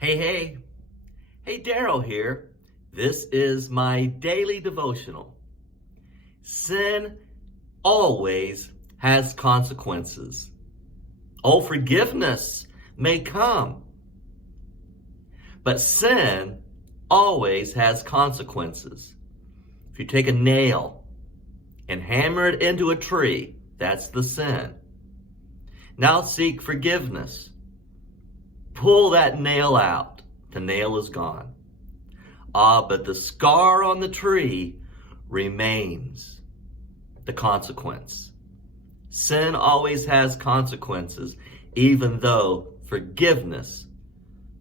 Hey, Daryl here. This is my daily devotional. Sin always has consequences. Oh, forgiveness may come, but sin always has consequences. If you take a nail and hammer it into a tree, that's the sin. Now seek forgiveness. Pull that nail out. The nail is gone. But the scar on the tree remains. The consequence. Sin always has consequences, even though forgiveness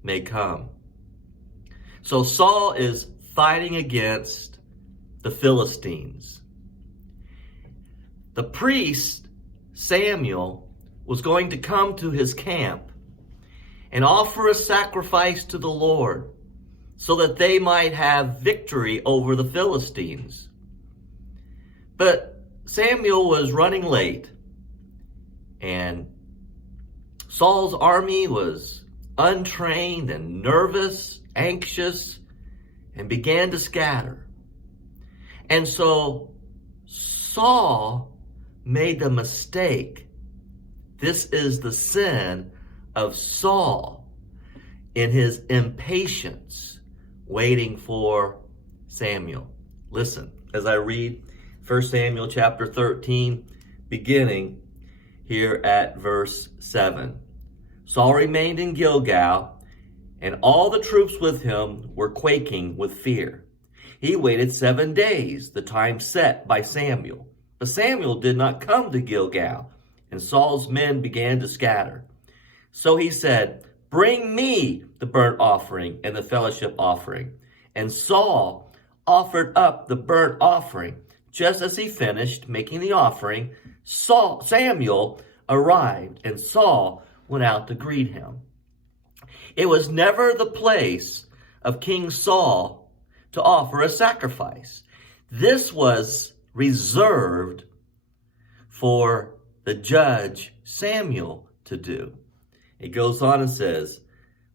may come. So Saul is fighting against the Philistines. The priest, Samuel, was going to come to his camp and offer a sacrifice to the Lord so that they might have victory over the Philistines. But Samuel was running late, and Saul's army was untrained and nervous, anxious, and began to scatter. And so Saul made the mistake. This is the sin of Saul in his impatience, waiting for Samuel. Listen, as I read 1 Samuel chapter 13, beginning here at verse 7. Saul remained in Gilgal, and all the troops with him were quaking with fear. He waited 7 days, the time set by Samuel. But Samuel did not come to Gilgal, and Saul's men began to scatter. So he said, "Bring me the burnt offering and the fellowship offering." And Saul offered up the burnt offering. Just as he finished making the offering, Samuel arrived, and Saul went out to greet him. It was never the place of King Saul to offer a sacrifice. This was reserved for the judge Samuel to do. It goes on and says,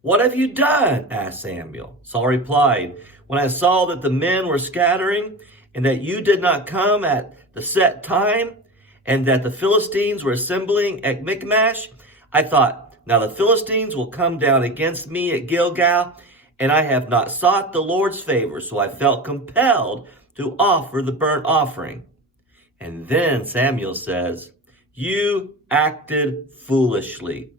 "What have you done?" asked Samuel. Saul replied, "When I saw that the men were scattering, and that you did not come at the set time, and that the Philistines were assembling at Michmash, I thought, now the Philistines will come down against me at Gilgal, and I have not sought the Lord's favor, so I felt compelled to offer the burnt offering." And then Samuel says, "You acted foolishly.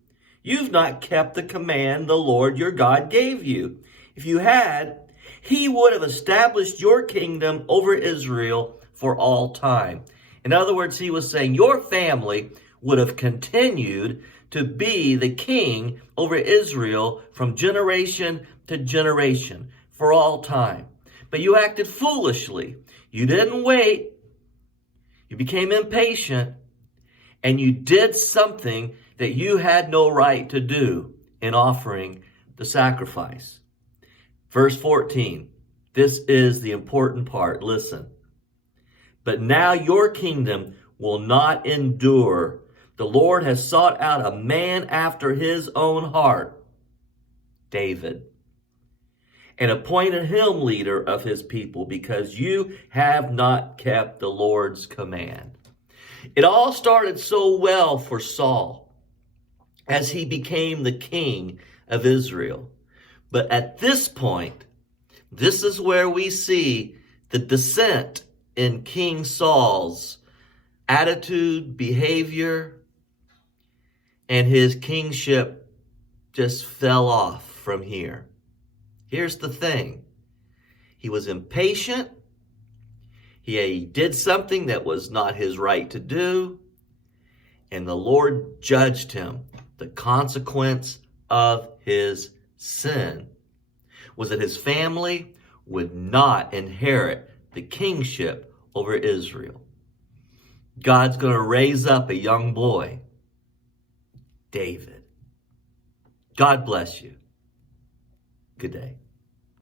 You've not kept the command the Lord your God gave you. If you had, he would have established your kingdom over Israel for all time." In other words, he was saying your family would have continued to be the king over Israel from generation to generation for all time. But you acted foolishly. You didn't wait. You became impatient, and you did something that you had no right to do in offering the sacrifice. Verse 14, this is the important part. Listen. "But now your kingdom will not endure. The Lord has sought out a man after his own heart, David, and appointed him leader of his people, because you have not kept the Lord's command." It all started so well for Saul as he became the king of Israel. But at this point, this is where we see the descent in King Saul's attitude, behavior, and his kingship just fell off from here. Here's the thing. He was impatient. He did something that was not his right to do, and the Lord judged him. The consequence of his sin was that his family would not inherit the kingship over Israel. God's going to raise up a young boy, David. God bless you. Good day.